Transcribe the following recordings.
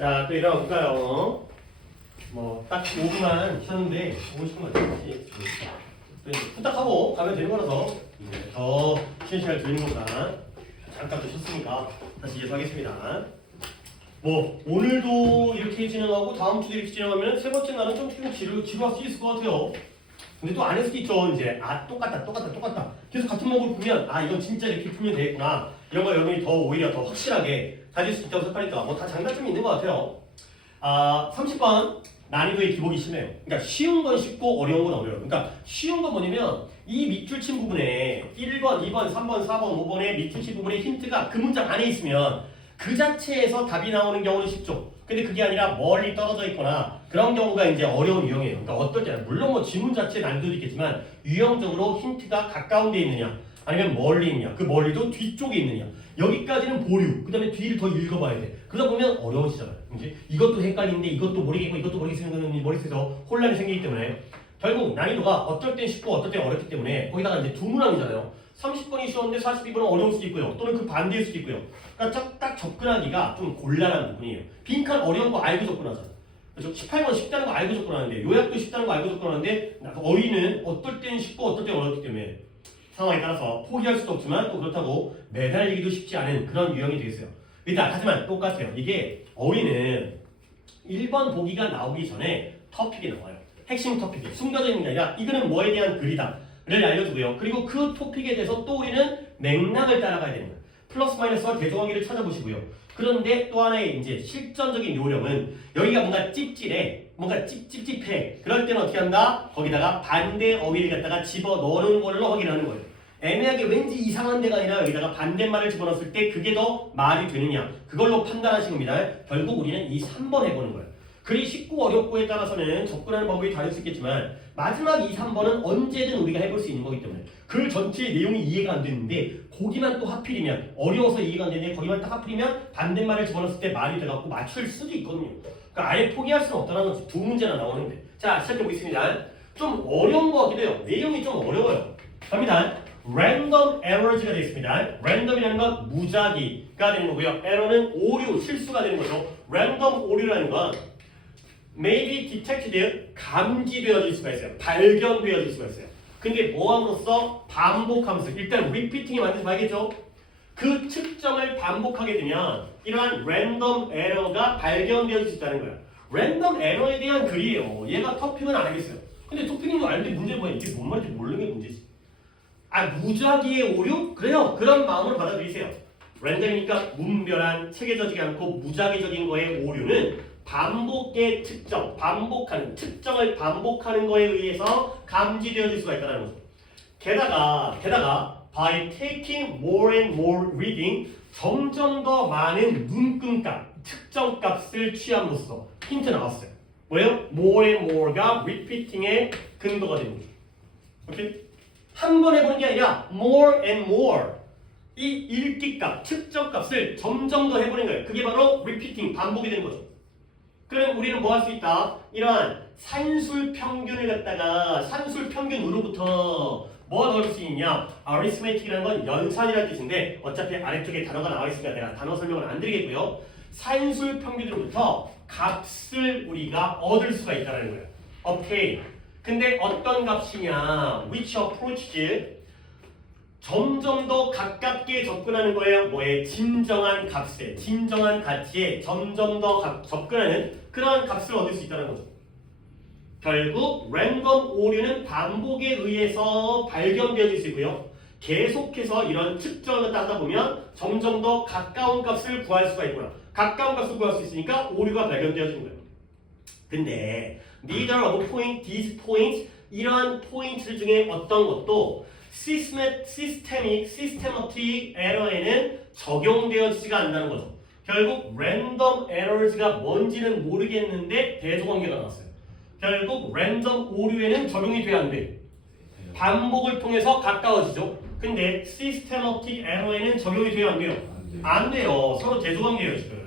자, 또 일어나 볼까요? 딱 5분만 쉬었는데 5시간 맞지? 후딱하고 가면 되는 거라서 더 쉬는 시간을 드리는 거보다 잠깐 더 쉬었으니까 다시 이어서하겠습니다. 오늘도 이렇게 진행하고 다음 주도 이렇게 진행하면 세 번째 날은 좀 지루할 수 있을 것 같아요. 근데 또 안 할 수도 있죠. 이제 똑같다 계속 같은 목을 풀면 이건 진짜 이렇게 풀면 되겠구나 이런 거 여러분이 더 오히려 더 확실하게 다질 수 있다고 생각하니까 다 장단점이 있는 것 같아요. 30번 난이도의 기복이 심해요. 그러니까 쉬운 건 쉽고 어려운 건 어려워요. 그러니까 쉬운 건 뭐냐면 이 밑줄 친 부분에 1번, 2번, 3번, 4번, 5번의 밑줄 친 부분의 힌트가 그 문장 안에 있으면 그 자체에서 답이 나오는 경우는 쉽죠. 근데 그게 아니라 멀리 떨어져 있거나 그런 경우가 이제 어려운 유형이에요. 그러니까 어떨 때는 물론 지문 자체 난이도도 있겠지만 유형적으로 힌트가 가까운 데 있느냐 아니면 멀리 있느냐 그 멀리도 뒤쪽에 있느냐 여기까지는 보류 그 다음에 뒤를 더 읽어봐야 돼. 그러다 보면 어려워지잖아요. 이제 이것도 헷갈리는데 이것도 모르겠고 이것도 모르겠으면 머릿속에서 혼란이 생기기 때문에 결국 난이도가 어떨 땐 쉽고 어떨 땐 어렵기 때문에 거기다가 이제 두 문항이잖아요. 30번이 쉬웠는데 42번은 어려울 수도 있고요. 또는 그 반대일 수도 있고요. 그러니까 딱 접근하기가 좀 곤란한 부분이에요. 빈칸 어려운 거 알고 접근하잖아. 그렇죠? 18번 쉽다는 거 알고 접근하는데 요약도 쉽다는 거 알고 접근하는데 어휘는 어떨 땐 쉽고 어떨 땐 어렵기 때문에 상황에 따라서 포기할 수도 없지만 또 그렇다고 매달리기도 쉽지 않은 그런 유형이 되겠어요. 일단 하지만 똑같아요. 이게 어휘는 1번 보기가 나오기 전에 터픽이 나와요. 핵심 터픽이 숨겨져 있는 게 아니라 이거는 뭐에 대한 글이다 를 알려주고요. 그리고 그 토픽에 대해서 또 우리는 맥락을 따라가야 되는 거예요. 플러스 마이너스와 대조관계를 찾아보시고요. 그런데 또 하나의 이제 실전적인 요령은 여기가 뭔가 찝찝해 뭔가 찝찝해 그럴 때는 어떻게 한다? 거기다가 반대 어휘를 갖다가 집어넣는 걸로 확인하는 거예요. 애매하게 왠지 이상한 데가 아니라 여기다가 반대말을 집어넣었을 때 그게 더 말이 되느냐 그걸로 판단하시는 겁니다. 결국 우리는 이 3번 해보는 거예요. 글이 쉽고 어렵고에 따라서는 접근하는 방법이 다를 수 있겠지만 마지막 2, 3번은 언제든 우리가 해볼 수 있는 거기 때문에 글 전체의 내용이 이해가 안 되는데 거기만 또 하필이면 어려워서 이해가 안 되는데 거기만 딱 하필이면 반대말을 집어넣었을 때 말이 돼갖고 맞출 수도 있거든요. 그러니까 아예 포기할 수는 없다는 거지. 두 문제나 나오는데 자 시작해보겠습니다. 좀 어려운 거 같기도 해요. 내용이 좀 어려워요. 갑니다. random errors가 되겠습니다. random이라는 건 무작위가 되는 거고요. error는 오류, 실수가 되는 거죠. random 오류라는 건 may be detected, 감지되어질 수가 있어요. 발견되어질 수가 있어요. 근데 뭐함으로써 반복하면서 일단 repeating이 맞는지 봐야겠죠. 그 측정을 반복하게 되면 이러한 random error가 발견되어질 수 있다는 거예요. random error에 대한 글이에요. 얘가 토픽은 안 하겠어요. 근데 토픽인 거 알는데 문제는 뭐야? 이게 뭔 말인지 모르는 게 문제지. 무작위의 오류? 그래요. 그런 마음으로 받아들이세요. 랜덤이니까 문별한, 체계적이지 않고 무작위적인 거의 오류는 반복의 측정, 측정을 반복하는 거에 의해서 감지되어질 수가 있다는 거죠. 게다가 by taking more and more reading 점점 더 많은 눈금값, 측정값을 취함으로써 힌트 나왔어요. 뭐예요? more and more가 repeating의 근거가 되는 거죠. 오케이? 한 번 해보는 게 아니라 more and more 이 읽기값, 측정값을 점점 더 해보는 거예요. 그게 바로 repeating, 반복이 되는 거죠. 그럼 우리는 뭐 할 수 있다? 이러한 산술 평균을 갖다가 산술 평균으로부터 뭐가 넣을 수 있냐? arithmetic이라는 건 연산이라는 뜻인데 어차피 아래쪽에 단어가 나와 있으니까 내가 단어 설명을 안 드리겠고요. 산술 평균으로부터 값을 우리가 얻을 수가 있다는 거예요. obtain. 근데 어떤 값이냐? which approach? 점점 더 가깝게 접근하는 거예요. 뭐에? 진정한 값에, 진정한 가치에 점점 더 접근하는 그러한 값을 얻을 수 있다는 거죠. 결국 랜덤 오류는 반복에 의해서 발견되어질 수 있고요. 계속해서 이런 측정을 하다 보면 점점 더 가까운 값을 구할 수가 있구나. 가까운 값을 구할 수 있으니까 오류가 발견되어지는 거예요. 근데 neither of these points 이러한 포인트 중에 어떤 것도 systematic error에는 적용되어지지가 않는다는 거죠. 결국 random errors가 뭔지는 모르겠는데 대조관계가 나왔어요. 결국 random 오류에는 적용이 돼야 안 돼. 반복을 통해서 가까워지죠. 근데 systematic error에는 적용이 돼야 안 돼요. 안 돼요. 서로 대조관계예요 지금.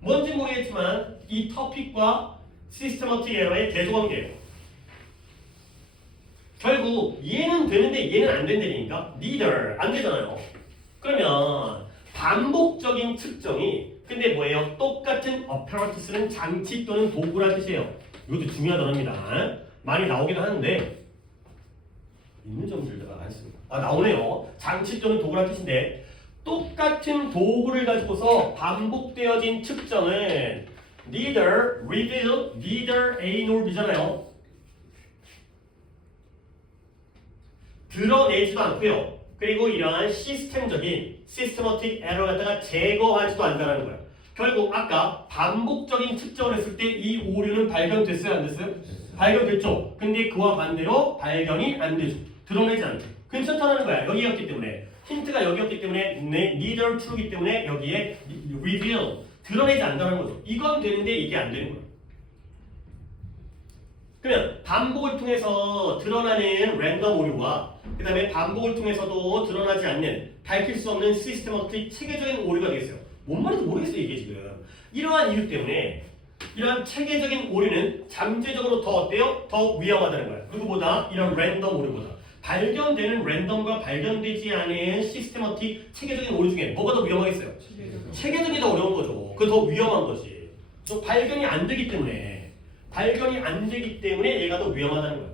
뭔지 모르겠지만 이 터픽과 systematic error의 대조관계예요. 결국 얘는 되는데 얘는 안 된다니까 neither 안 되잖아요. 그러면 반복적인 측정이 근데 뭐예요? 똑같은 apparatus는 장치 또는 도구라는 뜻이에요. 이것도 중요한 단어입니다. 많이 나오긴 하는데 있는 점들다가 안 씁니다. 나오네요. 장치 또는 도구라는 뜻인데 똑같은 도구를 가지고서 반복되어진 측정은 neither reveal, neither A nor B잖아요. 드러내지도 않고요. 그리고 이러한 시스템적인 systematic error 갖다가 제거하지도 않는다는 거예요. 결국 아까 반복적인 측정을 했을 때 이 오류는 발견됐어요? 안 됐어요? 발견됐죠. 근데 그와 반대로 발견이 안 되죠. 드러내지 않죠. 괜찮다는 거야. 여기였기 때문에. 힌트가 여기였기 때문에 neither true이기 때문에 여기에 reveal 드러내지 않는다는 거죠. 이건 되는데 이게 안 되는 거예요. 그러면 반복을 통해서 드러나는 랜덤 오류와 그 다음에 반복을 통해서도 드러나지 않는 밝힐 수 없는 시스템어틱 체계적인 오류가 되겠어요. 뭔 말인지 모르겠어요 이게 지금. 이러한 이유 때문에 이러한 체계적인 오류는 잠재적으로 더 어때요? 더 위험하다는 거예요. 누구보다 이런 랜덤 오류보다. 발견되는 랜덤과 발견되지 않은 시스템어틱 체계적인 오류 중에 뭐가 더 위험하겠어요? 체계적이 더 어려운 거죠. 그거 더 위험한 거지. 또 발견이 안 되기 때문에 얘가 더 위험하다는 거예요.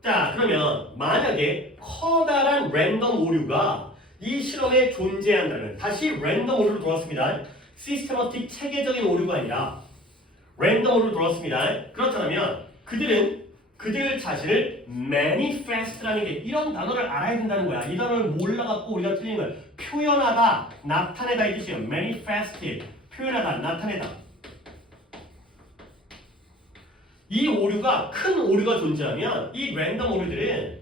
자, 그러면 만약에 커다란 랜덤 오류가 이 실험에 존재한다면 다시 랜덤 오류로 돌아왔습니다. 시스템어틱 체계적인 오류가 아니라 랜덤 오류로 돌아왔습니다. 그렇다면 그들 자신을 manifest라는 게 이런 단어를 알아야 된다는 거야. 이 단어를 몰라갖고 우리가 틀린 거야. 표현하다, 나타내다 이 뜻이에요. manifest, 표현하다, 나타내다. 이 오류가 큰 오류가 존재하면 이 랜덤 오류들은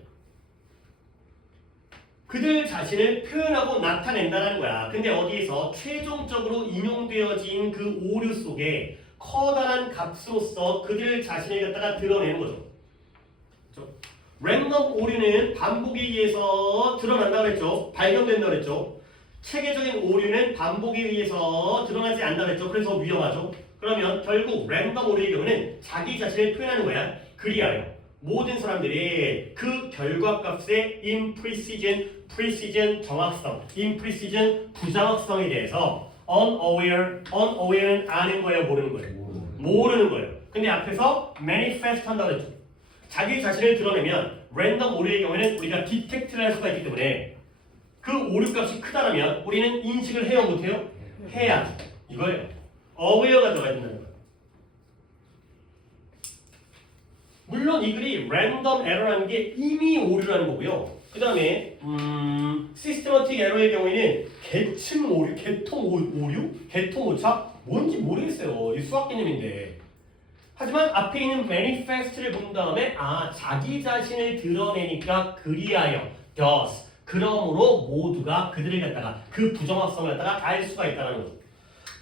그들 자신을 표현하고 나타낸다는 거야. 근데 어디에서 최종적으로 인용되어진 그 오류 속에 커다란 값으로서 그들 자신을 갖다가 드러내는 거죠. 그렇죠? 랜덤 오류는 반복에 의해서 드러난다고 그랬죠. 발견된다고 그랬죠. 체계적인 오류는 반복에 의해서 드러나지 않는다고 그랬죠. 그래서 위험하죠. 그러면 결국 랜덤 오류의 경우는 자기 자신을 표현하는 거야. 그리하여 모든 사람들이 그 결과값의 imprecision 정확성, imprecision 부정확성에 대해서 unaware는 아는 거예요, 모르는 거예요? 모르는 거예요. 근데 앞에서 manifest 한다고 했죠. 자기 자신을 드러내면 랜덤 오류의 경우에는 우리가 detect를 할 수가 있기 때문에 그 오류값이 크다면 우리는 인식을 해요, 못해요? 해야죠. 이거예요. aware가 들어가야 된다는 거예요. 물론 이 글이 random error라는 게 이미 오류라는 거고요. 그 다음에 systematic error의 경우에는 계층 오류, 계통 오류, 계통 오차 뭔지 모르겠어요. 이 수학 개념인데. 하지만 앞에 있는 manifest를 본 다음에 자기 자신을 드러내니까 그리하여 thus 그러므로 모두가 그들을 갖다가 그 부정확성을 갖다가 알 수가 있다는 거죠.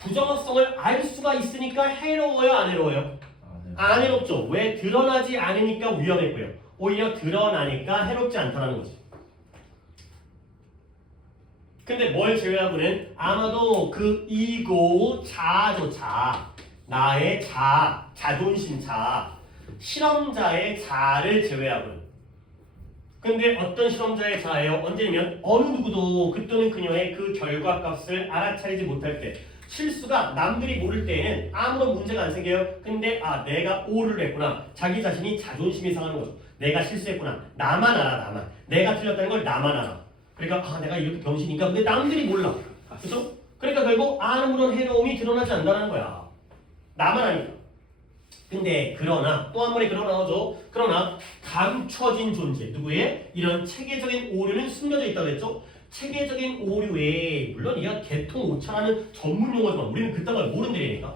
부정확성을 알 수가 있으니까 해로워요, 안 해로워요? 안 해롭죠. 왜? 드러나지 않으니까 위험했고요. 오히려 드러나니까 해롭지 않다는 거지. 근데 뭘 제외하고는 아마도 그 이고 자아죠, 자아. 나의 자아, 자존심 자아. 실험자의 자아를 제외하고는. 근데 어떤 실험자의 자아예요? 언제냐면 어느 누구도 그 또는 그녀의 그 결과값을 알아차리지 못할 때 실수가 남들이 모를 때에는 아무런 문제가 안 생겨요. 근데 내가 오류를 했구나. 자기 자신이 자존심이 상하는 거죠. 내가 실수했구나. 나만 알아, 나만. 내가 틀렸다는 걸 나만 알아. 그러니까 내가 이렇게 병신이니까 근데 남들이 몰라. 그렇죠? 그러니까 결국 아무런 해로움이 드러나지 않는다는 거야. 나만 아니까. 근데 그러나 또 한 번에 그러나죠. 그러나 감춰진 존재 누구의 이런 체계적인 오류는 숨겨져 있다고 했죠. 체계적인 오류에 물론 이가 계통 오차라는 전문 용어지만 우리는 그딴 걸 모른다니까.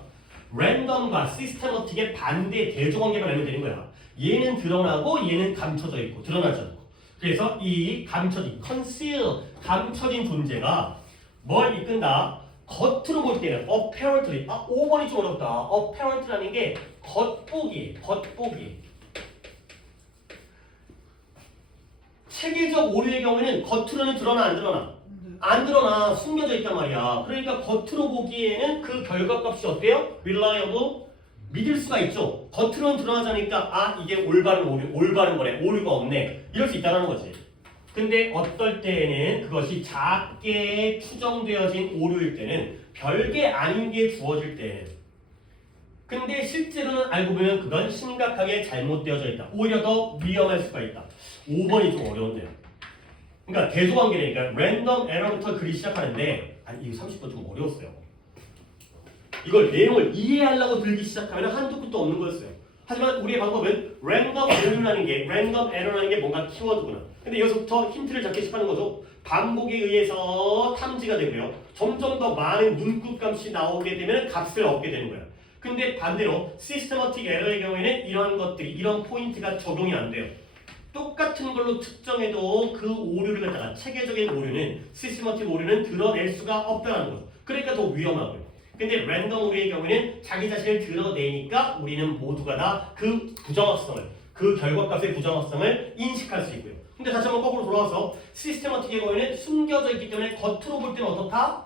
랜덤과 시스템어틱의 반대 대조관계만 알면 되는 거야. 얘는 드러나고 얘는 감춰져 있고 드러나지 않고. 그래서 이 감춰진 conceal 감춰진 존재가 뭘 이끈다? 겉으로 볼 때는 apparently 5번이 좀 어렵다. apparent라는 게 겉보기. 체계적 오류의 경우에는 겉으로는 드러나 안 드러나? 안 드러나. 숨겨져 있단 말이야. 그러니까 겉으로 보기에는 그 결과값이 어때요? reliable 믿을 수가 있죠. 겉으로는 드러나자니까 이게 올바른 오류, 올바른 거래, 오류가 없네. 이럴 수 있다는 거지. 근데 어떨 때에는 그것이 작게 추정되어진 오류일 때는 별게 아닌 게 주어질 때는 근데 실제로는 알고 보면 그건 심각하게 잘못되어져 있다. 오히려 더 위험할 수가 있다. 5번이 좀 어려운데요. 그러니까 대소관계니까 랜덤 에러부터 글이 시작하는데 이 30번 좀 어려웠어요. 이걸 내용을 이해하려고 들기 시작하면 한두 끝도 없는 거였어요. 하지만 우리의 방법은 랜덤 에러라는 게 뭔가 키워드구나. 근데 여기서부터 힌트를 잡기 시작하는 거죠. 반복에 의해서 탐지가 되고요. 점점 더 많은 문구값이 나오게 되면 값을 얻게 되는 거예요. 근데 반대로 시스테머틱 에러의 경우에는 이런 것들이 이런 포인트가 적용이 안 돼요. 똑같은 걸로 측정해도 그 오류를 갖다가 체계적인 오류는 시스테머틱 오류는 드러낼 수가 없다는 거죠. 그러니까 더 위험하고요. 근데 랜덤 오류의 경우에는 자기 자신을 드러내니까 우리는 모두가 다 그 부정확성을 그 결과값의 부정확성을 인식할 수 있고요. 근데 다시 한번 거꾸로 돌아와서 시스테머틱의 경우에는 숨겨져 있기 때문에 겉으로 볼 때는 어떻다?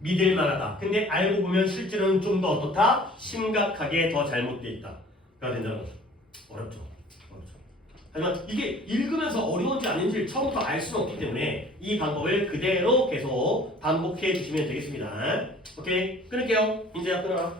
믿을 만하다. 근데 알고 보면 실제로는 좀 더 어떻다? 심각하게 더 잘못되어 있다가 된다는 거죠. 어렵죠. 하지만 이게 읽으면서 어려운지 아닌지 처음부터 알 수는 없기 때문에 이 방법을 그대로 계속 반복해 주시면 되겠습니다. 오케이? 끊을게요. 인제야 끊어라.